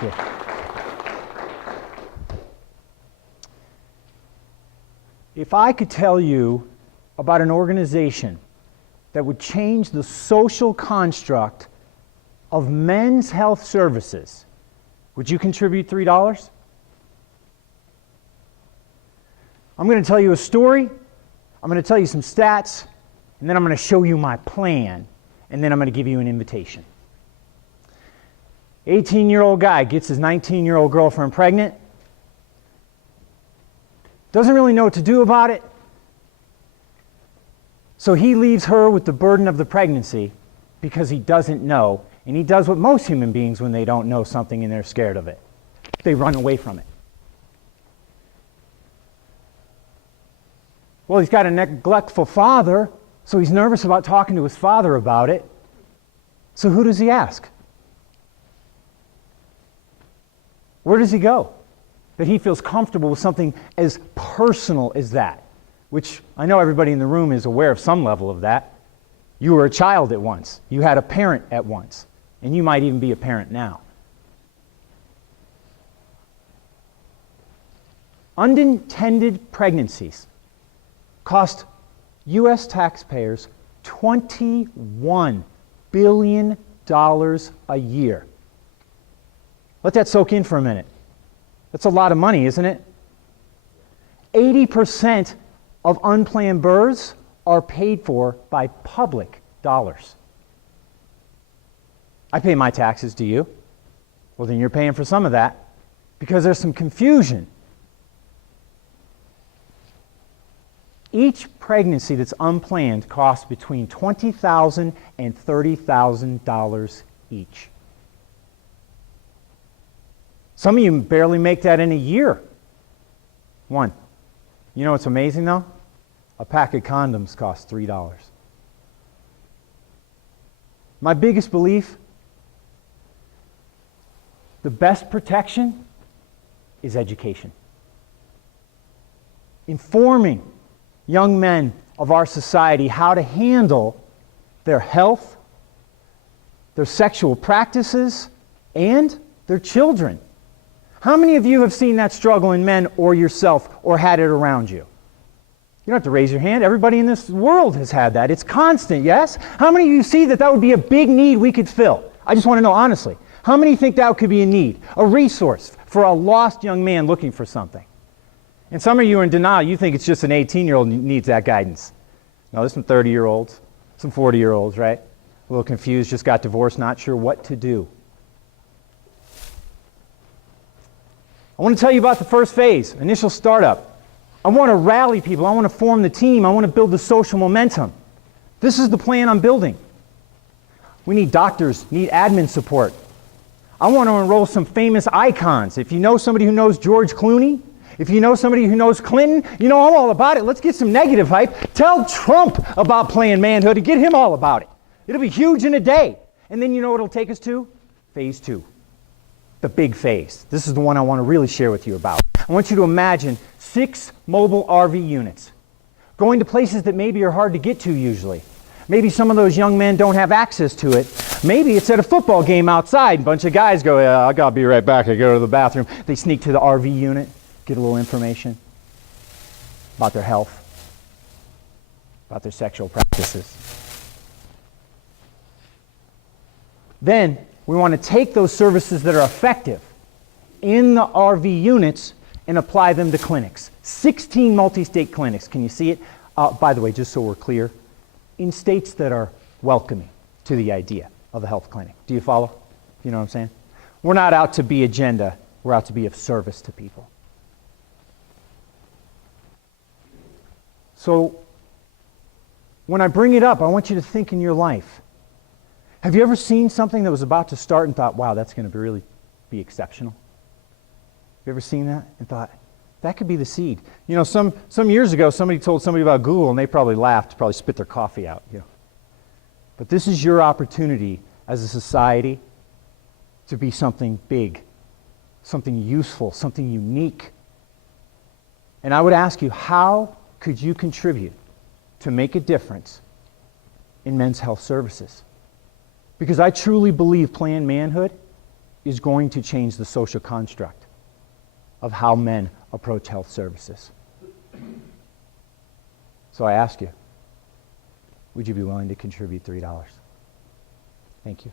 Thank you. If I could tell you about an organization that would change the social construct of men's health services, would you contribute $3? I'm going to tell you a story, I'm going to tell you some stats, and then I'm going to show you my plan, and then I'm going to give you an invitation. 18-year-old guy gets his 19-year-old girlfriend pregnant, doesn't really know what to do about it, so he leaves her with the burden of the pregnancy because he doesn't know, and he does what most human beings when they don't know something and they're scared of it. They run away from it. Well, he's got a neglectful father, so he's nervous about talking to his father about it. So who does he ask? Where does he go that he feels comfortable with something as personal as that? Which I know everybody in the room is aware of some level of that. You were a child at once. You had a parent at once. And you might even be a parent now. Unintended pregnancies cost U.S. taxpayers $21 billion a year. Let that soak in for a minute. That's a lot of money, isn't it? 80% of unplanned births are paid for by public dollars. I pay my taxes, do you? Well, then you're paying for some of that because there's some confusion. Each pregnancy that's unplanned costs between $20,000 and $30,000 each. Some of you barely make that in a year. One. You know what's amazing though? A pack of condoms costs $3. My biggest belief, the best protection is education. Informing young men of our society how to handle their health, their sexual practices, and their children. How many of you have seen that struggle in men or yourself or had it around you? You don't have to raise your hand. Everybody in this world has had that. It's constant, yes? How many of you see that that would be a big need we could fill? I just want to know honestly. How many think that could be a need, a resource for a lost young man looking for something? And some of you are in denial. You think it's just an 18-year-old needs that guidance. No, there's some 30-year-olds, some 40-year-olds, right? A little confused, just got divorced, not sure what to do. I want to tell you about the first phase, initial startup. I want to rally people. I want to form the team. I want to build the social momentum. This is the plan I'm building. We need doctors, need admin support. I want to enroll some famous icons. If you know somebody who knows George Clooney, if you know somebody who knows Clinton, you know I'm all about it. Let's get some negative hype. Tell Trump about playing Manhood and get him all about it. It'll be huge in a day. And then you know what it'll take us to? Phase 2. The big phase. This is the one I want to really share with you about. I want you to imagine 6 mobile RV units going to places that maybe are hard to get to usually. Maybe some of those young men don't have access to it. Maybe it's at a football game outside. A bunch of guys go, yeah, I gotta be right back. I go to the bathroom. They sneak to the RV unit, get a little information about their health, about their sexual practices. Then we want to take those services that are effective in the RV units and apply them to clinics. 16 multi-state clinics. Can you see it? By the way, just so we're clear, in states that are welcoming to the idea of a health clinic. Do you follow? You know what I'm saying? We're not out to be agenda. We're out to be of service to people. So when I bring it up, I want you to think in your life. Have you ever seen something that was about to start and thought, wow, that's going to really be exceptional? Have you ever seen that and thought, that could be the seed? You know, some years ago, somebody told somebody about Google, and they probably laughed, probably spit their coffee out. You know. But this is your opportunity as a society to be something big, something useful, something unique. And I would ask you, how could you contribute to make a difference in men's health services? Because I truly believe Planned Manhood is going to change the social construct of how men approach health services. So I ask you, would you be willing to contribute $3? Thank you.